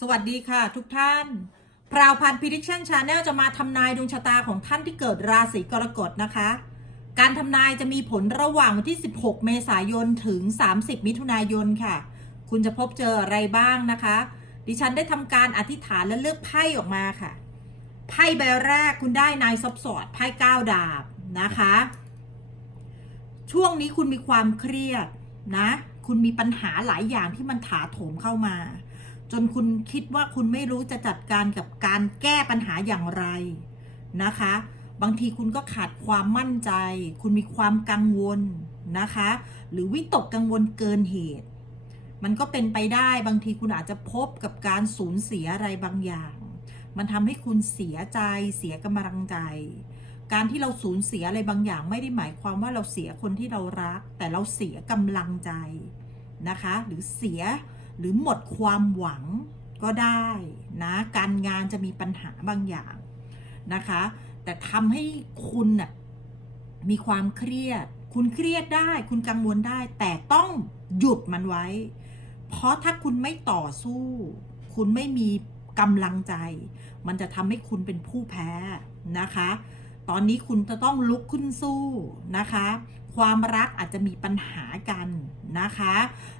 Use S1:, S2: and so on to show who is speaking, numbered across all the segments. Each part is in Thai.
S1: สวัสดีค่ะทุกท่าน พราวพันธ์ prediction channel จะมาทำนายดวงชะตาของท่านที่เกิดราศีกรกฎนะคะ การทำนายจะมีผลระหว่างวันที่ 16 เมษายนถึง 30 มิถุนายนค่ะ คุณจะพบเจออะไรบ้างนะคะ ดิฉันได้ทำการอธิษฐานและเลือกไพ่ออกมาค่ะ ไพ่ใบแรกคุณได้นายซับสอดไพ่เก้าดาบนะคะ ช่วงนี้คุณมีความเครียดนะ คุณมีปัญหาหลายอย่างที่มันถาโถมเข้ามา จนคุณคิดว่าคุณไม่รู้จะจัดการกับการแก้ปัญหาอย่างไรนะคะ บางทีคุณก็ขาดความมั่นใจ คุณมีความกังวลนะคะ หรือวิตกกังวลเกินเหตุ มันก็เป็นไปได้บางทีคุณอาจจะพบกับการสูญเสียอะไรบางอย่าง มันทำให้คุณเสียใจเสียกำลังใจการที่เราสูญเสียอะไรบางอย่างไม่ได้หมายความว่าเราเสียคนที่เรารัก แต่เราเสียกำลังใจนะคะ หรือเสีย หรือหมดความหวังก็ได้นะการงานจะมีปัญหาบางอย่างนะคะ แต่ทำให้คุณน่ะมีความเครียด คุณเครียดได้ คุณกังวลได้ แต่ต้องหยุดมันไว้ เพราะถ้าคุณไม่ต่อสู้ คุณไม่มีกำลังใจ มันจะทำให้คุณเป็นผู้แพ้นะคะ ตอนนี้คุณจะต้องลุกขึ้นสู้นะคะ ความรักอาจจะมีปัญหากันนะคะ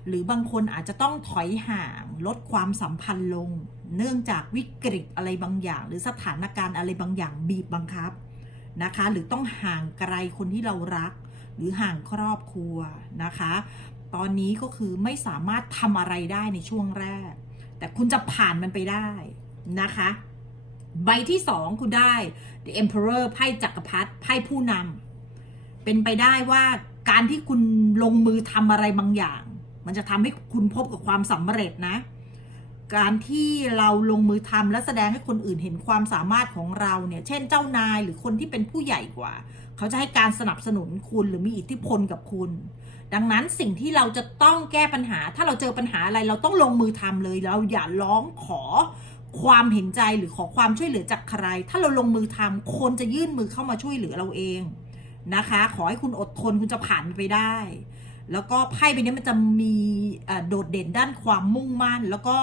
S1: หรือบางคนอาจจะต้องถอยห่างลดความสัมพันธ์ลง เนื่องจากวิกฤตอะไรบางอย่าง หรือสถานการณ์อะไรบางอย่างบีบบังคับนะคะ หรือต้องห่างไกลคนที่เรารัก หรือห่างครอบครัวนะคะ ตอนนี้ก็คือไม่สามารถทำอะไรได้ในช่วงแรก แต่คุณจะผ่านมันไปได้นะคะ ใบที่สองคุณได้ The Emperor ไพ่จักรพรรดิไพ่ผู้นำเป็นไปได้ว่าการที่คุณลงมือทำอะไรบางอย่าง มันจะทำให้คุณพบกับความสำเร็จนะ การที่เราลงมือทำและแสดงให้คนอื่นเห็นความสามารถของเราเนี่ยเช่นเจ้านายหรือคนที่เป็นผู้ใหญ่กว่า เขาจะให้การสนับสนุนคุณหรือมีอิทธิพลกับคุณ ดังนั้นสิ่งที่เราจะต้องแก้ปัญหา ถ้าเราเจอปัญหาอะไรเราต้องลงมือทำเลยเราอย่าร้องขอ ความเห็นใจหรือขอความช่วยเหลือจากใคร ถ้าเราลงมือทำคนจะยื่นมือเข้ามาช่วยเหลือเราเองนะคะ ขอให้คุณอดทนคุณจะผ่านไปได้ แล้วก็ไพ่ใบนี้มันจะมีโดดเด่นด้านความมุ่งมั่น แล้วก็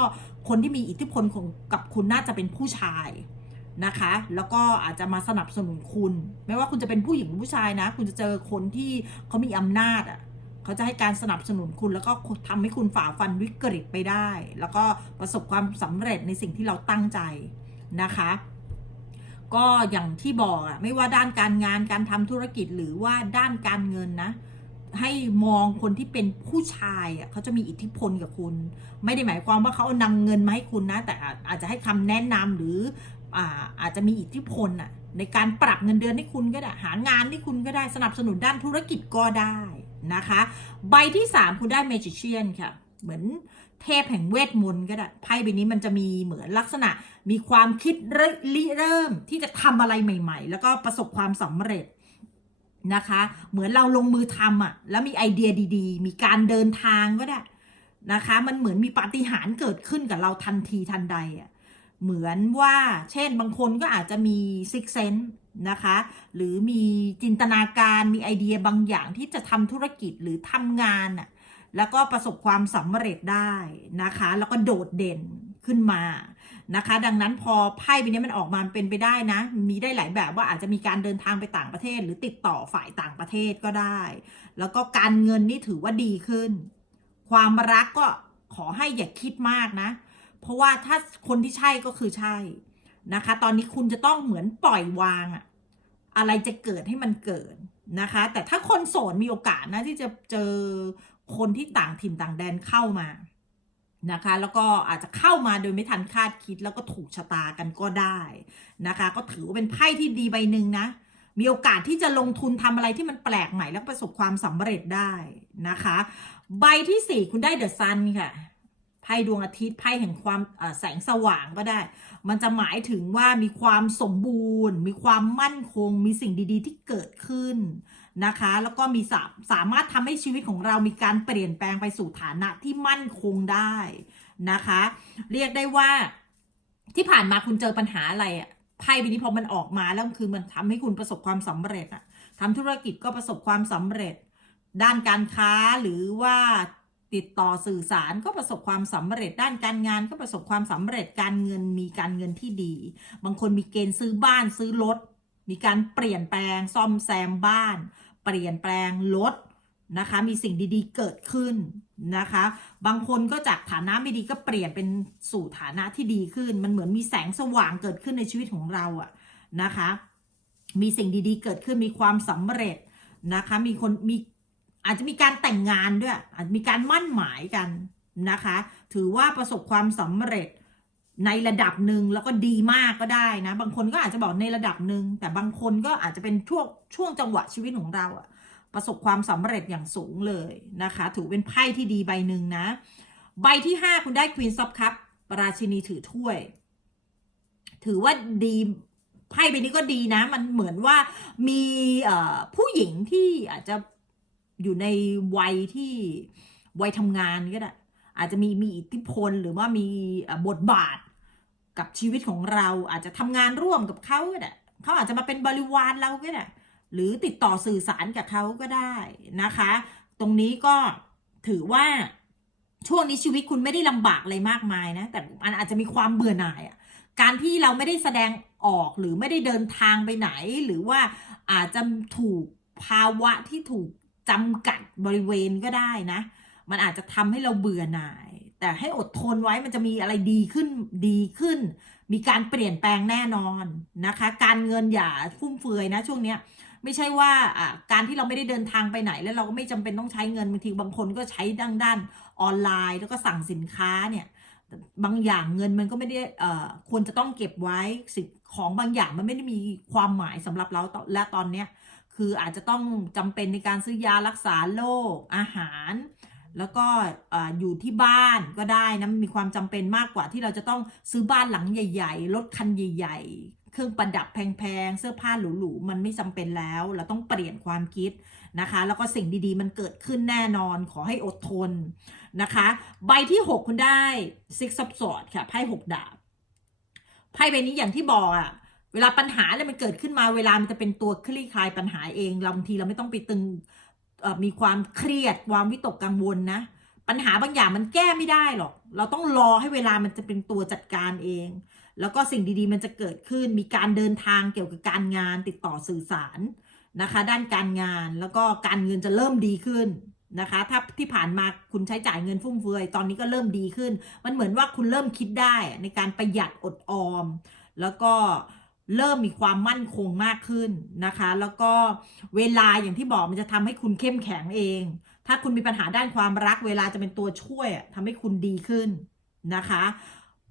S1: คนที่มีอิทธิพลของกับคุณน่าจะเป็นผู้ชายนะคะ แล้วก็อาจจะมาสนับสนุนคุณ ไม่ว่าคุณจะเป็นผู้หญิงหรือผู้ชายนะ คุณจะเจอคนที่เขามีอำนาจอะ เขาจะให้การสนับสนุนคุณ แล้วก็ทำให้คุณฝ่าฟันวิกฤตไปได้ แล้วก็ประสบความสำเร็จในสิ่งที่เราตั้งใจนะคะก็อย่างที่บอกอะไม่ว่าด้านการงานการทำธุรกิจหรือว่าด้านการเงินนะ ให้มองคนที่เป็นผู้ชายอะเขาจะมีอิทธิพลกับคุณ ไม่ได้หมายความว่าเขาเอานำเงินมาให้คุณนะ แต่อาจจะให้คำแนะนำหรืออ่าอาจจะมีอิทธิพลอะในการปรับเงินเดือนให้คุณก็ได้หางานให้คุณก็ได้สนับสนุนด้านธุรกิจก็ได้ นะคะ ใบที่ 3 คุณได้ Magician ค่ะ เหมือนเทพแห่งเวทมนต์ก็ได้ไพ่ใบนี้มันจะมีเหมือนลักษณะมีความคิดริเริ่มที่จะทำอะไรใหม่ ๆ แล้วก็ประสบความสำเร็จนะคะ เหมือนเราลงมือทำอะ แล้วมีไอเดียดีๆ มีการเดินทางก็ได้นะคะ มันเหมือนมีปาฏิหาริย์เกิดขึ้นกับเราทันทีทันใดอะ เหมือนว่า เช่น บางคนก็อาจจะมีซิกเซนนะคะ หรือมีจินตนาการมีไอเดียบางอย่างที่จะทำธุรกิจหรือทำงานอะแล้วก็ประสบความสำเร็จได้นะคะ แล้วก็โดดเด่นขึ้นมานะคะ ดังนั้นพอไพ่ใบนี้มันออกมาเป็นไปได้นะ มีได้หลายแบบว่าอาจจะมีการเดินทางไปต่างประเทศ หรือติดต่อฝ่ายต่างประเทศก็ได้ แล้วก็การเงินนี่ถือว่าดีขึ้น ความรักก็ขอให้อย่าคิดมากนะ เพราะว่าถ้าคนที่ใช่ก็คือใช่นะคะ ตอนนี้คุณจะต้องเหมือนปล่อยวางอะอะไรจะเกิดให้มันเกิดนะคะ แต่ถ้าคนโสดมีโอกาสนะที่จะเจอคนที่ต่างถิ่นต่างแดนเข้ามานะคะ แล้วก็อาจจะเข้ามาโดยไม่ทันคาดคิดแล้วก็ถูกชะตากันก็ได้นะคะ ก็ถือว่าเป็นไพ่ที่ดีใบหนึ่งนะ มีโอกาสที่จะลงทุนทำอะไรที่มันแปลกใหม่แล้วประสบความสำเร็จได้นะคะ ใบที่สี่คุณได้เดอะซันค่ะ พ่ดวงอาทิตย์ไพ่แห่งความแสงสว่างก็ได้ มันจะหมายถึงว่ามีความสมบูรณ์ มีความมั่นคง มีสิ่งดีๆ ที่เกิดขึ้นนะคะ แล้วก็มีสาสามารถทำให้ชีวิตของเรามีการเปลี่ยนแปลงไปสู่ฐานะที่มั่นคงได้นะคะ เรียกได้ว่าที่ผ่านมาคุณเจอปัญหาอะไรอะไพ่ใบนี้พอมันออกมาแล้วคือมันทำให้คุณประสบความสำเร็จอะทำธุรกิจก็ประสบความสำเร็จ ด้านการค้าหรือว่า ติดต่อสื่อสารก็ประสบความสำเร็จด้านการงานก็ประสบความสำเร็จการเงินมีการเงินที่ดี บางคนมีเกณฑ์ซื้อบ้านซื้อรถมีการเปลี่ยนแปลงซ่อมแซมบ้าน เปลี่ยนแปลงรถนะคะ มีสิ่งดีๆเกิดขึ้นนะคะ บางคนก็จากฐานะไม่ดีก็เปลี่ยนเป็นสู่ฐานะที่ดีขึ้น มันเหมือนมีแสงสว่างเกิดขึ้นในชีวิตของเราอะนะคะ มีสิ่งดีๆเกิดขึ้นมีความสำเร็จนะคะ มีคนมี อาจจะมีการแต่งงานด้วย อาจจะมีการมั่นหมายกันนะคะ ถือว่าประสบความสำเร็จในระดับหนึ่งแล้วก็ดีมากก็ได้นะ บางคนก็อาจจะบอกในระดับหนึ่งแต่บางคนก็อาจจะเป็นช่วงช่วงจังหวะชีวิตของเราอะประสบความสำเร็จอย่างสูงเลยนะคะ ถือเป็นไพ่ที่ดีใบหนึ่งนะ ใบที่ห้าคุณได้ควีนซับคัพราชินีถือถ้วย ถือว่าดีไพ่ใบนี้ก็ดีนะ มันเหมือนว่ามีผู้หญิงที่อาจจะ อยู่ในวัยที่วัยทำงานก็ได้อาจจะมีมีอิทธิพลหรือว่ามีบทบาทกับชีวิตของเราอาจจะทำงานร่วมกับเขาก็ได้เขาอาจจะมาเป็นบริวารเราก็ได้หรือติดต่อสื่อสารกับเขาก็ได้นะคะ ตรงนี้ก็ถือว่าช่วงนี้ชีวิตคุณไม่ได้ลำบากอะไรมากมายนะ แต่มันอาจจะมีความเบื่อหน่ายอะการที่เราไม่ได้แสดงออกหรือไม่ได้เดินทางไปไหน หรือว่าอาจจะถูกภาวะที่ถูก จำกัดบริเวณก็ได้นะ มันอาจจะทำให้เราเบื่อหน่าย แต่ให้อดทนไว้มันจะมีอะไรดีขึ้นดีขึ้น มีการเปลี่ยนแปลงแน่นอนนะคะ การเงินอย่าฟุ่มเฟือยนะช่วงเนี้ยไม่ใช่ว่าการที่เราไม่ได้เดินทางไปไหน แล้วเราก็ไม่จำเป็นต้องใช้เงินบางทีบางคนก็ใช้ด้านด้านออนไลน์ แล้วก็สั่งสินค้าเนี่ยบางอย่างเงินมันก็ไม่ได้ควรจะต้องเก็บไว้สิของบางอย่างมันไม่ได้มีความหมายสำหรับเราและตอนเนี้ย คืออาจจะต้องจำเป็นในการซื้อยารักษาโรคอาหาร แล้วก็เอ่อยู่ที่บ้านก็ได้นะมีความจำเป็นมากกว่าที่เราจะต้องซื้อบ้านหลังใหญ่ๆรถคันใหญ่ ๆ เครื่องประดับแพงๆเสื้อผ้าหรูๆมันไม่จำเป็นแล้ว เราต้องเปลี่ยนความคิดนะคะ แล้วก็สิ่งดีๆ มันเกิดขึ้นแน่นอนขอให้อดทนนะคะ ใบที่ 6 คุณได้ Six of Swords ค่ะไพ่หกดาบไพ่ใบนี้อย่างที่บอกอะ เวลาปัญหาอะไรมันเกิดขึ้นมาเวลามันจะเป็นตัวคลี่คลายปัญหาเองเราบางทีเราไม่ต้องไปตึงมีความเครียดความวิตกกังวลนะ ปัญหาบางอย่างมันแก้ไม่ได้หรอก เราต้องรอให้เวลามันจะเป็นตัวจัดการเอง แล้วก็สิ่งดีๆ มันจะเกิดขึ้นมีการเดินทางเกี่ยวกับการงานติดต่อสื่อสารนะคะ ด้านการงานแล้วก็การเงินจะเริ่มดีขึ้นนะคะ ถ้าที่ผ่านมาคุณใช้จ่ายเงินฟุ่มเฟือยตอนนี้ก็เริ่มดีขึ้น มันเหมือนว่าคุณเริ่มคิดได้ในการประหยัดอดออม แล้วก็เเริ่มมีความมั่นคงมากขึ้นนะคะ แล้วก็เวลาอย่างที่บอกมันจะทำให้คุณเข้มแข็งเอง ถ้าคุณมีปัญหาด้านความรัก เวลาจะเป็นตัวช่วยอะทำให้คุณดีขึ้นนะคะ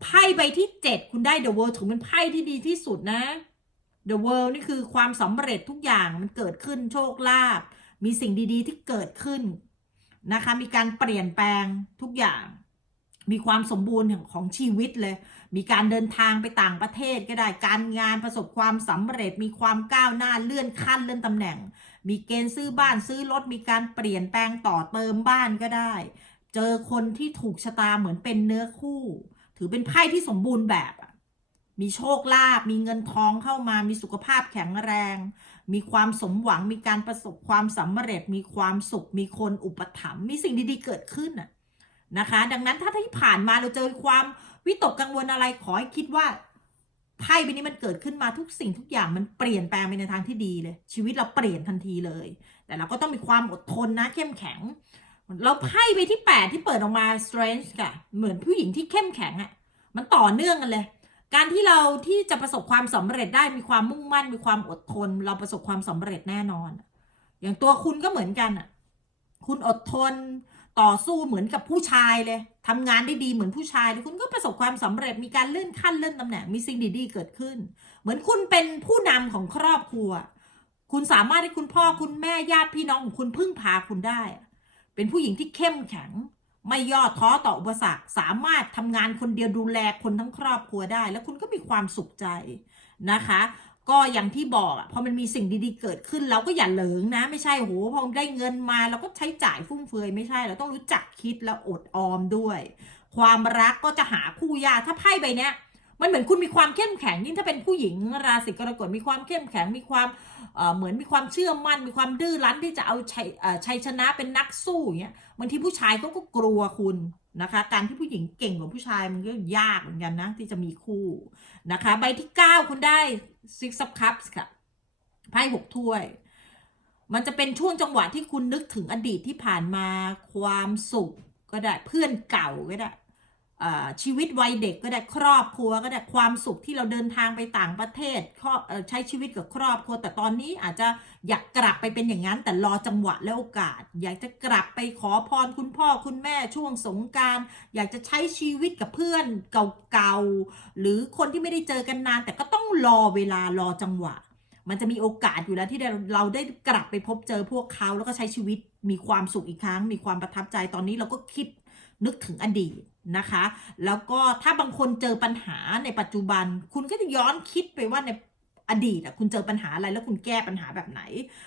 S1: ไพ่ใบที่ 7 คุณได้ The World ถือเป็นไพ่ที่ดีที่สุดนะ The World นี่คือความสำเร็จทุกอย่างมันเกิดขึ้นโชคลาภมีสิ่งดีๆที่เกิดขึ้นนะคะ มีการเปลี่ยนแปลงทุกอย่าง มีความสมบูรณ์ของของชีวิตเลย มีการเดินทางไปต่างประเทศก็ได้ การงานประสบความสำเร็จ มีความก้าวหน้าเลื่อนขั้นเลื่อนตำแหน่ง มีเกณฑ์ซื้อบ้านซื้อรถ มีการเปลี่ยนแปลงต่อเติมบ้านก็ได้ เจอคนที่ถูกชะตาเหมือนเป็นเนื้อคู่ ถือเป็นไพ่ที่สมบูรณ์แบบอะมีโชคลาภ มีเงินทองเข้ามา มีสุขภาพแข็งแรง มีความสมหวัง มีการประสบความสำเร็จ มีความสุข มีคนอุปถัมภ์ มีสิ่งดีๆเกิดขึ้นน่ะ นะคะ ดังนั้นถ้าที่ผ่านมาเราเจอความวิตกกังวลอะไรขอให้คิดว่าไพ่ใบนี้มันเกิดขึ้นมาทุกสิ่งทุกอย่างมันเปลี่ยนแปลงไปในทางที่ดีเลย ชีวิตเราเปลี่ยนทันทีเลย แต่เราก็ต้องมีความอดทนนะเข้มแข็ง เราไพ่ไปที่แปดที่เปิดออกมา strange ค่ะเหมือนผู้หญิงที่เข้มแข็งอะ่ะมันต่อเนื่องกันเลย การที่เราที่จะประสบความสำเร็จได้มีความมุ่งมั่น มีความอดทน เราประสบความสำเร็จแน่นอน อย่างตัวคุณก็เหมือนกันอะ คุณอดทน ต่อสู้เหมือนกับผู้ชายเลยทำงานได้ดีเหมือนผู้ชายเลยคุณก็ประสบความสำเร็จมีการเลื่อนขั้นเลื่อนตำแหน่งมีสิ่งดีๆเกิดขึ้น เหมือนคุณเป็นผู้นำของครอบครัว คุณสามารถให้คุณพ่อคุณแม่ญาติพี่น้องของคุณพึ่งพาคุณได้ เป็นผู้หญิงที่เข้มแข็ง ไม่ย่อท้อต่ออุปสรรคสามารถทำงานคนเดียวดูแลคนทั้งครอบครัวได้ แล้วคุณก็มีความสุขใจนะคะ ก็อย่างที่บอกอะพอมันมีสิ่งดีๆเกิดขึ้นเราก็อย่าเหลิงนะ ไม่ใช่โหพอได้เงินมาเราก็ใช้จ่ายฟุ่มเฟือยไม่ใช่เราต้องรู้จักคิดแล้วอดออมด้วย ความรักก็จะหาคู่ยากถ้าไพ่ใบเนี้ย มันเหมือนคุณมีความเข้มแข็งยิ่งถ้าเป็นผู้หญิงราศีกรกฎมีความเข้มแข็งมีความเหมือนมีความเชื่อมั่น มีความดื้อรั้นที่จะเอาชัยชัยชนะเป็นนักสู้อย่างเงี้ยบางทีผู้ชายเขาก็กลัวคุณนะคะ การที่ผู้หญิงเก่งกว่าผู้ชายมันก็ยากเหมือนกันนะที่จะมีคู่นะคะ ใบที่ 9 คุณได้ six of cups ค่ะไพ่หกถ้วย มันจะเป็นช่วงจังหวะที่คุณนึกถึงอดีตที่ผ่านมาความสุขก็ได้เพื่อนเก่าก็ได้ ชีวิตวัยเด็กก็ได้ครอบครัวก็ได้ความสุขที่เราเดินทางไปต่างประเทศใช้ชีวิตกับครอบครัว แต่ตอนนี้อาจจะอยากกลับไปเป็นอย่างนั้น แต่รอจังหวะและโอกาส อยากจะกลับไปขอพรคุณพ่อคุณแม่ช่วงสงการอยากจะใช้ชีวิตกับเพื่อนเก่าๆหรือคนที่ไม่ได้เจอกันนาน แต่ก็ต้องรอเวลารอจังหวะ มันจะมีโอกาสอยู่แล้วที่เราได้กลับไปพบเจอพวกเขาแล้วก็ใช้ชีวิตมีความสุขอีกครั้ง มีความประทับใจตอนนี้เราก็คิดนึกถึงอดีต นะคะ แล้วก็ถ้าบางคนเจอปัญหาในปัจจุบัน คุณก็จะย้อนคิดไปว่าในอดีตอะคุณเจอปัญหาอะไรแล้วคุณแก้ปัญหาแบบไหน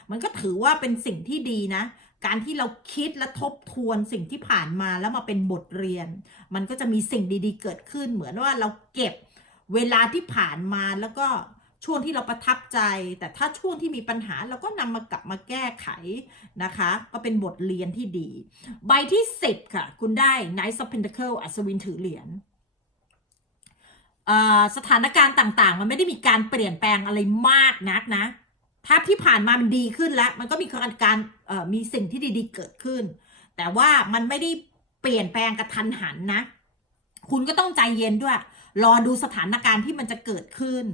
S1: มันก็ถือว่าเป็นสิ่งที่ดีนะ การที่เราคิดและทบทวนสิ่งที่ผ่านมาแล้วมาเป็นบทเรียน มันก็จะมีสิ่งดีๆ เกิดขึ้น เหมือนว่าเราเก็บเวลาที่ผ่านมาแล้วก็ ช่วงที่เราประทับใจ แต่ถ้าช่วงที่มีปัญหาเราก็นำมากลับมาแก้ไขนะคะ ก็เป็นบทเรียนที่ดี ใบที่ 10 ค่ะ คุณได้ Knight of Pentacle อัศวินถือเหรียญสถานการณ์ต่างๆ มันไม่ได้มีการเปลี่ยนแปลงอะไรมากนักนะ ถ้าที่ผ่านมามันดีขึ้นแล้ว มันก็มีการการมีสิ่งที่ดีๆเกิดขึ้น แต่ว่ามันไม่ได้เปลี่ยนแปลงกระทันหันนะ คุณก็ต้องใจเย็นด้วย รอดูสถานการณ์ที่มันจะเกิดขึ้น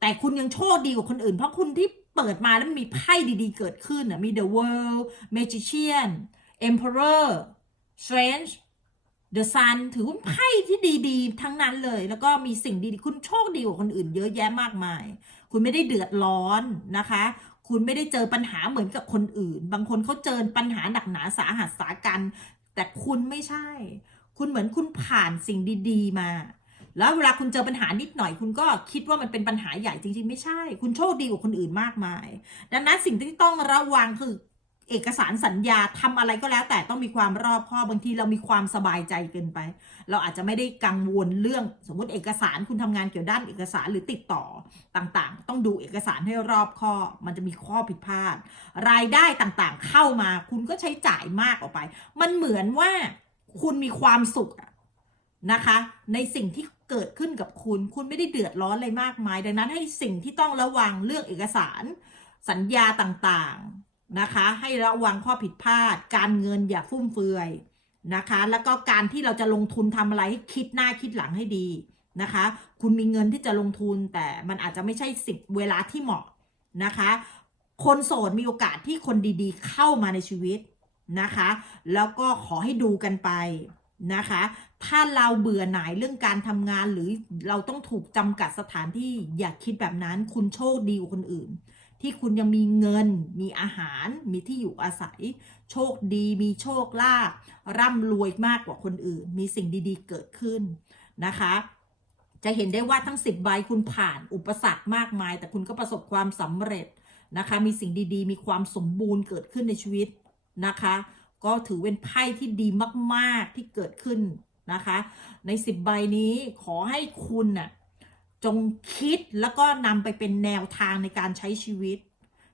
S1: แต่คุณยังโชคดีกว่าคนอื่น เพราะคุณที่เปิดมาแล้วมันมีไพ่ดีๆ เกิดขึ้นอะมี The World Magician Emperor Strange The Sun ถือว่าไพ่ที่ดีๆ ทั้งนั้นเลย แล้วก็มีสิ่งดีๆ คุณโชคดีกว่าคนอื่นเยอะแยะมากมาย คุณไม่ได้เดือดร้อนนะคะ คุณไม่ได้เจอปัญหาเหมือนกับคนอื่น บางคนเขาเจอปัญหาหนักหนาสาหัสสากัน แต่คุณไม่ใช่ คุณเหมือนคุณผ่านสิ่งดี ๆ มา แล้วเวลาคุณเจอปัญหานิดหน่อยคุณก็คิดว่ามันเป็นปัญหาใหญ่จริง ๆ ไม่ใช่ คุณโชคดีกว่าคนอื่นมากมาย ดังนั้นสิ่งที่ต้องระวังคือเอกสารสัญญาทำอะไรก็แล้ว แต่ต้องมีความรอบคอบบางทีเรามีความสบายใจเกินไป เราอาจจะไม่ได้กังวลเรื่องสมมติเอกสารคุณทำงานเกี่ยวด้านเอกสารหรือติดต่อต่างๆ ต้องดูเอกสารให้รอบคอบมันจะมีข้อผิดพลาด รายได้ต่างๆ เข้ามา คุณก็ใช้จ่ายมากออกไป มันเหมือนว่าคุณมีความสุขนะคะ ในสิ่งที่ เกิดขึ้นกับคุณ คุณไม่ได้เดือดร้อนอะไรมากมาย ดังนั้นให้สิ่งที่ต้องระวังเรื่องเอกสาร สัญญาต่างๆนะคะ ให้ระวังข้อผิดพลาด การเงินอย่าฟุ่มเฟือยนะคะ แล้วก็การที่เราจะลงทุนทำอะไรให้คิดหน้าคิดหลังให้ดีนะคะ คุณมีเงินที่จะลงทุนแต่มันอาจจะไม่ใช่สิบเวลาที่เหมาะนะคะ คนโสดมีโอกาสที่คนดีๆ เข้ามาในชีวิตนะคะ แล้วก็ขอให้ดูกันไป นะคะ ถ้าเราเบื่อหน่ายเรื่องการทำงานหรือเราต้องถูกจำกัดสถานที่อย่าคิดแบบนั้นคุณโชคดีกว่าคนอื่น ที่คุณยังมีเงิน มีอาหาร มีที่อยู่อาศัย โชคดี มีโชคลาภร่ำรวยมากกว่าคนอื่น มีสิ่งดีๆ เกิดขึ้นนะคะจะเห็นได้ว่าทั้ง 10 ใบคุณผ่านอุปสรรคมากมาย แต่คุณก็ประสบความสำเร็จนะคะ มีสิ่งดีๆ มีความสมบูรณ์เกิดขึ้นในชีวิตนะคะ ก็ถือเป็นไพ่ที่ดีมาก ๆ ที่เกิดขึ้นนะคะ ใน 10 ใบนี้ขอให้คุณน่ะจงคิดแล้วก็นำไปเป็นแนวทางในการใช้ชีวิต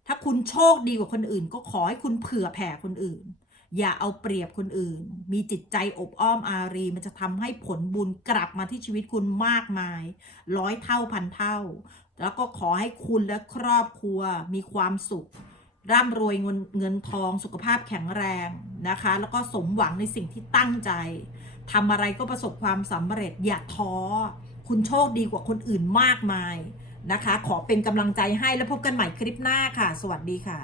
S1: ถ้าคุณโชคดีกว่าคนอื่น ก็ขอให้คุณเผื่อแผ่คนอื่น อย่าเอาเปรียบคนอื่น มีจิตใจอบอ้อมอารี มันจะทำให้ผลบุญกลับมาที่ชีวิตคุณมากมาย ร้อยเท่าพันเท่า แล้วก็ขอให้คุณและครอบครัวมีความสุข ร่ำรวยเงินเงินทองสุขภาพแข็งแรงนะคะ แล้วก็สมหวังในสิ่งที่ตั้งใจทำอะไรก็ประสบความสำเร็จอย่าท้อ คุณโชคดีกว่าคนอื่นมากมายนะคะ ขอเป็นกำลังใจให้แล้วพบกันใหม่คลิปหน้าค่ะ สวัสดีค่ะ